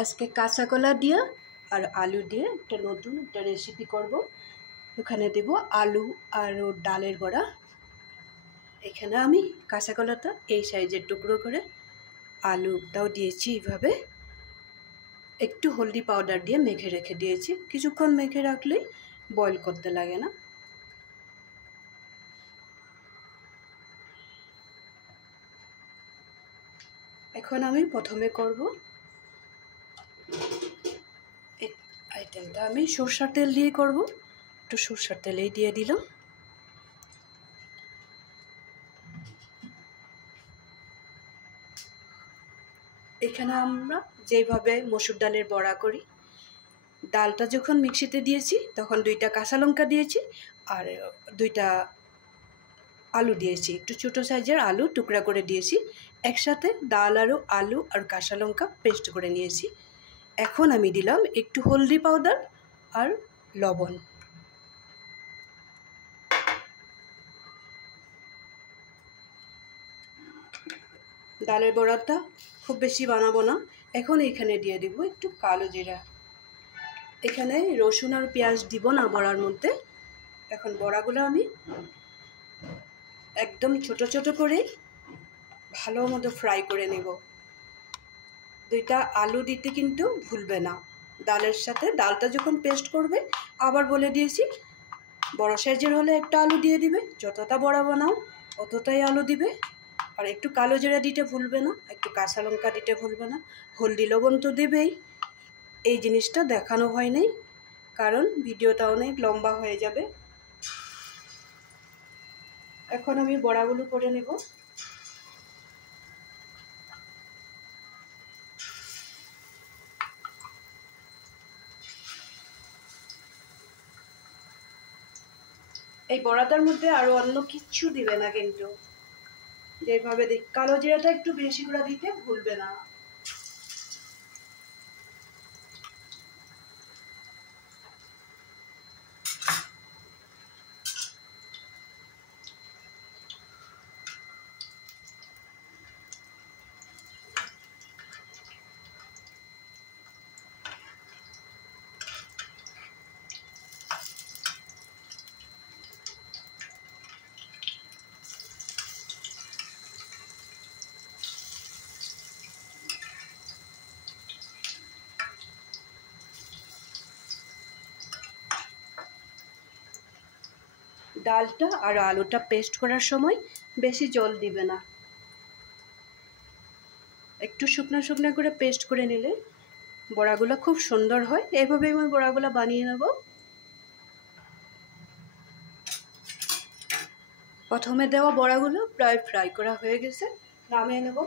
আজকে কাঁচা কলা দিয়ে আর আলু দিয়ে একটা নতুন একটা রেসিপি করব। ওখানে দেব আলু আর ডালের বড়া। এখানে আমি কাঁচা কলাটা এই সাইজের টুকরো করে, আলুটাও দিয়েছি এইভাবে, একটু হলদি পাউডার দিয়ে মেখে রেখে দিয়েছি। কিছুক্ষণ মেখে রাখলেই বয়েল করতে লাগে না। এখন আমি প্রথমে করব এই আইটেমটা, আমি সরষের তেল দিয়ে করব। একটু সরষের তেলেই দিয়ে দিলাম। এখানে আমরা যেভাবে মসুর ডালের বড়া করি, ডালটা যখন মিক্সিতে দিয়েছি তখন 2টা কাঁচা লঙ্কা দিয়েছি আর 2টা আলু দিয়েছি, একটু ছোটো সাইজের আলু টুকরা করে দিয়েছি। একসাথে ডাল আর আলু আর কাঁচা লঙ্কা পেস্ট করে নিয়েছি। এখন আমি দিলাম একটু হলদি পাউডার আর লবণ। ডালের বড়াটা খুব বেশি বানাবো না। এখন এখানে দিয়ে দিব একটু কালো জিরা। এখানে রসুন আর পেঁয়াজ দিব না বড়ার মধ্যে। এখন বড়াগুলো আমি একদম ছোট ছোট করে ভালো মতো ফ্রাই করে নেব। 2টা আলু দিতে কিন্তু ভুলবে না ডালের সাথে। ডালটা যখন পেস্ট করবে, আবার বলে দিয়েছি, বড় সাইজের হলে একটা আলু দিয়ে দিবে, যতটা বড়া বানাও অতটাই আলু দিবে। আর একটু কালো জিরা দিতে ভুলবে না, একটু কাঁচা লঙ্কা দিতে ভুলবে না, হলদি লবণ তো দেবেই। এই জিনিসটা দেখানো হয় নাই, কারণ ভিডিওটা অনেক লম্বা হয়ে যাবে। এখন আমি বড়াগুলো করে নেব। এই বড়াটার মধ্যে আরো অন্য কিচ্ছু দিবে না, কিন্তু যেভাবে কালো জিরাটা একটু বেশি করে দিতে ভুলবে না। ডালটা আর আলুটা পেস্ট করার সময় বেশি জল দিবে না, একটু শুকনো শুকনো করে পেস্ট করে নিলে বড়াগুলো খুব সুন্দর হয়। এইভাবে আমি বড়াগুলো বানিয়ে নেব। প্রথমে দেওয়া বড়াগুলো প্রায় ফ্রাই করা হয়ে গেছে, নামিয়ে নেব।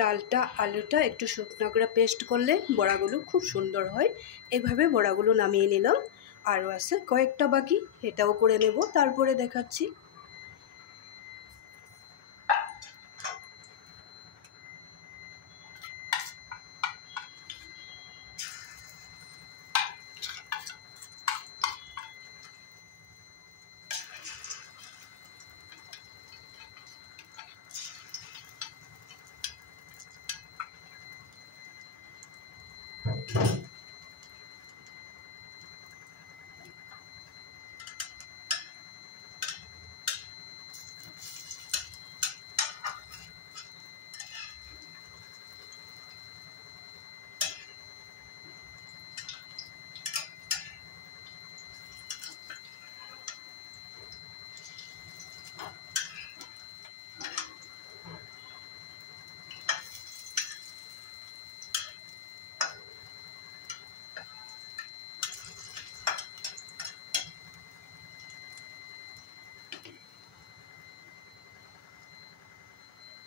ডালটা আলুটা একটু শুকনো করে পেস্ট করলে বড়াগুলো খুব সুন্দর হয়। এভাবে বড়াগুলো নামিয়ে নিলাম। আরও আছে কয়েকটা বাকি, এটাও করে নেব, তারপরে দেখাচ্ছি।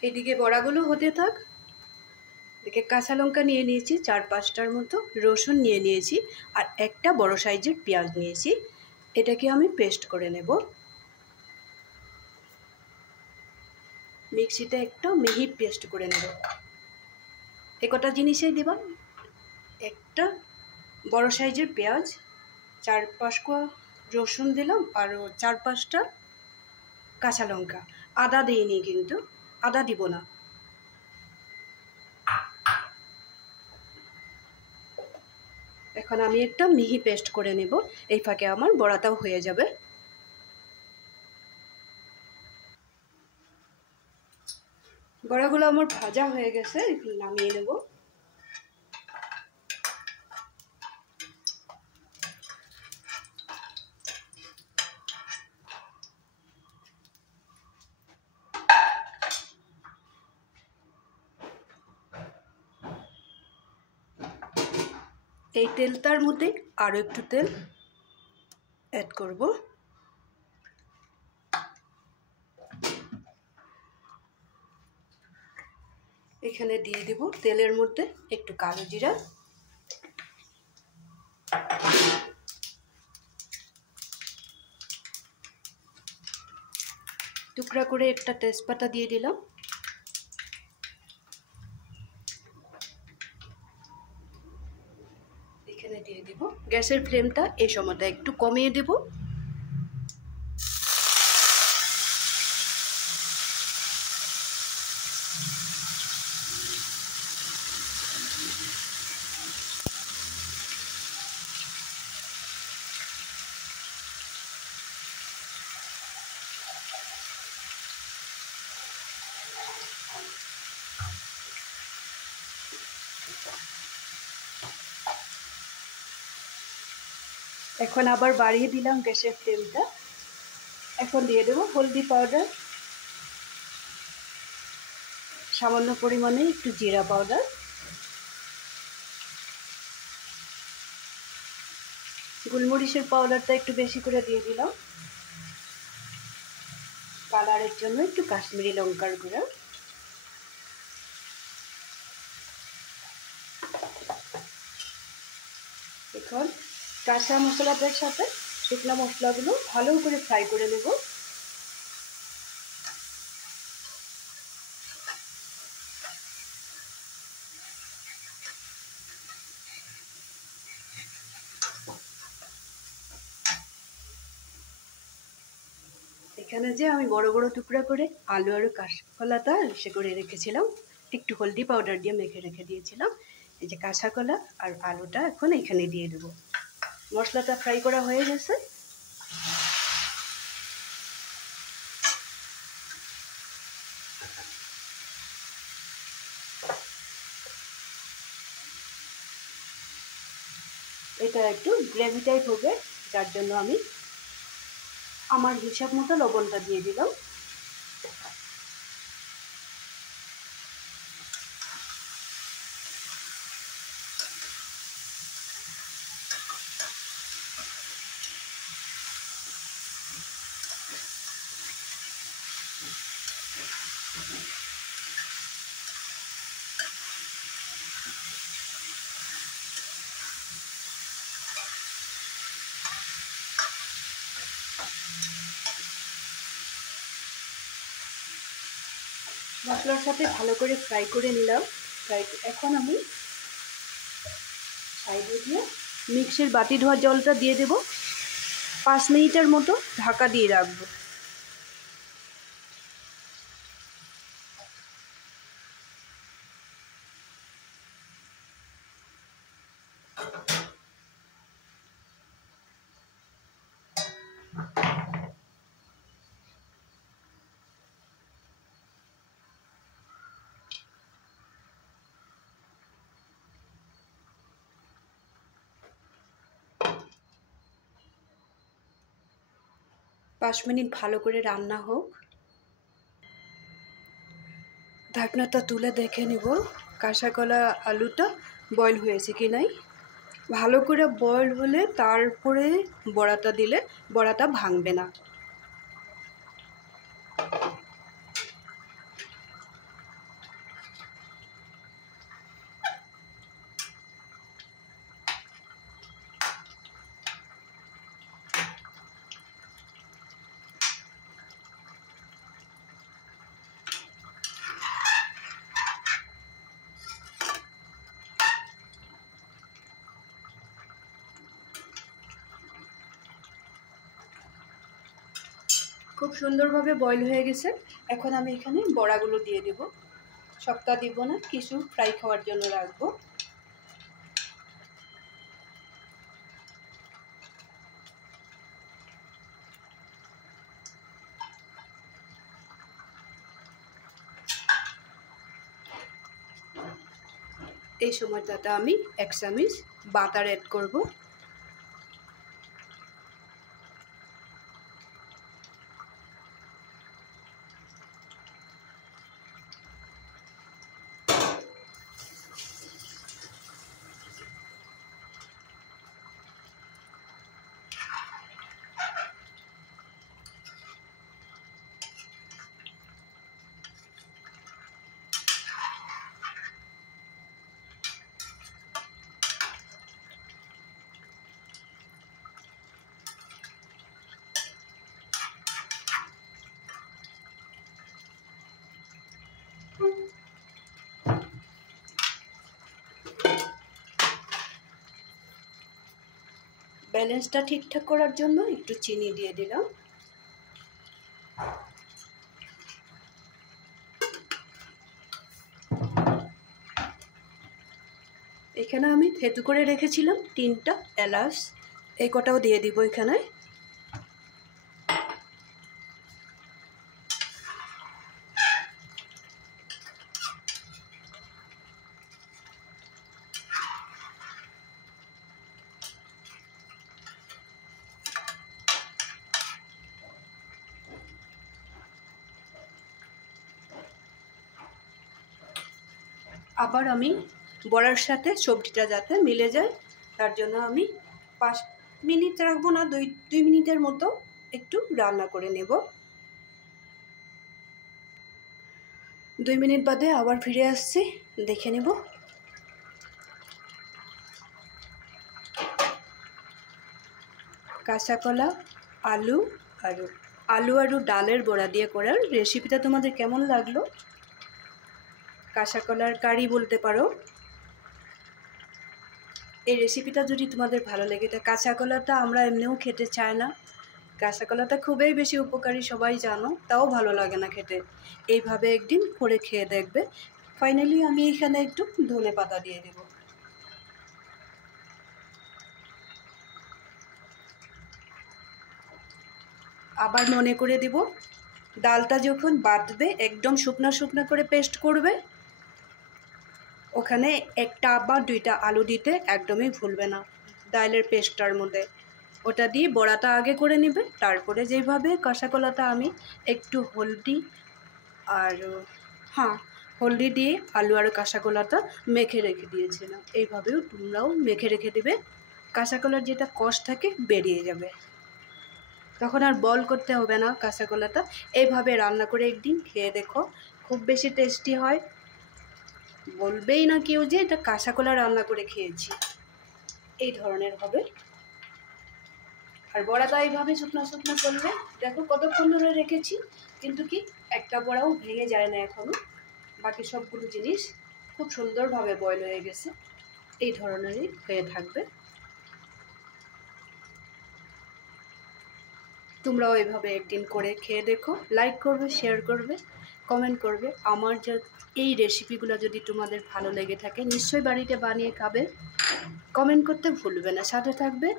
এদিকে বড়াগুলো হতে থাক, এদিকে এদিকে কাঁচা লঙ্কা নিয়ে নিয়েছি 4-5টার মতো, রসুন নিয়ে নিয়েছি, আর একটা বড় সাইজের পেঁয়াজ নিয়েছি। এটাকে আমি পেস্ট করে নেব। মিক্সিতে একটা মিহি পেস্ট করে নেব। এ কটা জিনিসই দিবা, একটা বড় সাইজের পেঁয়াজ, 4-5 কোয়া রসুন দিলাম, আর 4-5টা কাঁচা লঙ্কা। আদা দিইনি, কিন্তু আদা দিব না। এখন আমি একটা মিহি পেস্ট করে নেব। এই ফাঁকে আমার বড়াটাও হয়ে যাবে। বড়াগুলো আমার ভাজা হয়ে গেছে, এখন নামিয়ে নেব। এই তেলটার মধ্যে আরও একটু তেল অ্যাড করব। এখানে দিয়ে দেব তেলের মধ্যে একটু কালো জিরা, টুকরা করে একটা তেজপাতা দিয়ে দিলাম। এখানে দিয়ে দেব, গ্যাসের ফ্লেমটা এই সময়টা একটু কমিয়ে দেব। এখন আবার বাড়িয়ে দিলাম গ্যাসের ফ্লেমটা। এখন দিয়ে দেবো হলদি পাউডার, সামান্য পরিমাণে একটু জিরা পাউডার, গোলমরিচের পাউডারটা একটু বেশি করে দিয়ে দিলাম, কালারের জন্য একটু কাশ্মীরি লঙ্কার গুঁড়া, এখন কাঁচা মশলাটার সাথে শুকনো মশলাগুলো ভালো করে ফ্রাই করে নেব। এখানে যে আমি বড় বড় টুকরা করে আলু আর কাঁচকলাটা সে করে রেখেছিলাম, একটু হলদি পাউডার দিয়ে মেখে রেখে দিয়েছিলাম। এই যে কাঁচা কলা আর আলুটা এখন এখানে দিয়ে দেবো। মশলাটা ফ্রাই করা হয়ে গেছে। এটা একটু গ্রেভি টাইপ হবে, যার জন্য আমি আমার হিসাব মতো লবণটা দিয়ে দিলাম। মশলার সাথে ভালো করে ফ্রাই করে নিলাম। এখন আমি সাইডে দিয়ে মিক্সির বাটি ধোয়া জলটা দিয়ে দেব। 5 মিনিটের মতো ঢাকা দিয়ে রাখবো। পাঁচ মিনিট ভালো করে রান্না হোক। ঢাকনাটা তুলে দেখে নিব কাঁচা কলা আলুটা বয়েল হয়েছে কি নাই। ভালো করে বয়েল হলে তারপরে বড়াটা দিলে বড়াটা ভাঙবে না। খুব সুন্দরভাবে বয়েল হয়ে গেছে। এখন আমি এখানে বড়াগুলো দিয়ে দেব। সবটা দিব না, কিছু ফ্রাই খাওয়ার জন্য রাখবো। এই সময়টাতে আমি 1 চামচ বাটার অ্যাড করব। ব্যালেন্সটা ঠিকঠাক করার জন্য একটু চিনি দিয়ে দিলাম। এখানে আমি থেতু করে রেখেছিলাম 3টা এলাচ, এই কটাও দিয়ে দিব এখানে। আবার আমি বড়ার সাথে সবজিটা যাতে মিলে যায় তার জন্য আমি 5 মিনিট রাখবো না, 2 মিনিটের মতো একটু রান্না করে নেব। 2 মিনিট বাদে আবার ফিরে আসছি, দেখে নেব। কাঁচা কলা, আলু আর ডালের বড়া দিয়ে করার রেসিপিটা তোমাদের কেমন লাগলো? কাঁচা কলার কারি বলতে পারো। এই রেসিপিটা যদি তোমাদের ভালো লেগে থাকে, কাঁচা কলাটা আমরা এমনিও খেতে চাই না, কাঁচা কলাটা খুবই বেশি উপকারী, সবাই জানো, তাও ভালো লাগে না খেতে। এইভাবে একদিন করে খেয়ে দেখবে। ফাইনালি আমি এখানে একটু ধনেপাতা দিয়ে দেব। আবার মনে করে দেব, ডালটা যখন বাটবে একদম শুকনো শুকনো করে পেস্ট করবে, ওখানে 1টা বা 2টা আলু দিতে একদমই ভুলবে না ডালের পেস্টটার মধ্যে। ওটা দিয়ে বড়াটা আগে করে নেবে, তারপরে যেভাবে কাঁচা কলাটা আমি একটু হলদি আর হলদি দিয়ে আলু আর কাঁচা কলাটা মেখে রেখে দিয়েছিলাম, এইভাবেও তোমরাও মেখে রেখে দেবে। কাঁচা কলার যেটা কষ থাকে বেরিয়ে যাবে, তখন আর বল করতে হবে না কাঁচা কলাটা। এইভাবে রান্না করে একদিন খেয়ে দেখো, খুব বেশি টেস্টি হয়, বলবেই না কেউ যে এটা কাঁচা কলা রান্না করে খেয়েছি। এই ধরনের হবে। আর বড়াটা এইভাবে শুকনো শুকনো করলে দেখো কতক্ষণ ধরে রেখেছি, কিন্তু কি একটা বড়াও ভেঙে যায় না এখনো। বাকি সবগুলো জিনিস খুব সুন্দরভাবে বয়েল হয়ে গেছে, এই ধরনেরই হয়ে থাকবে। তোমরাও এইভাবে একদিন করে খেয়ে দেখো, লাইক করবে, শেয়ার করবে, কমেন্ট করবে। আমার যে এই রেসিপিগুলো যদি তোমাদের ভালো লেগে থাকে নিশ্চয়ই বাড়িতে বানিয়ে খাবে। কমেন্ট করতে ভুলবে না, সাথে থাকবে,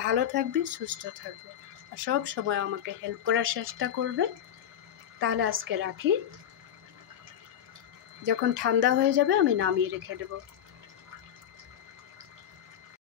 ভালো থাকবে, সুস্থ থাকবে, আর সব সময় আমাকে হেল্প করার চেষ্টা করবে। তাহলে আজকে রাখি, যখন ঠান্ডা হয়ে যাবে আমি নামিয়ে রেখে দেবো।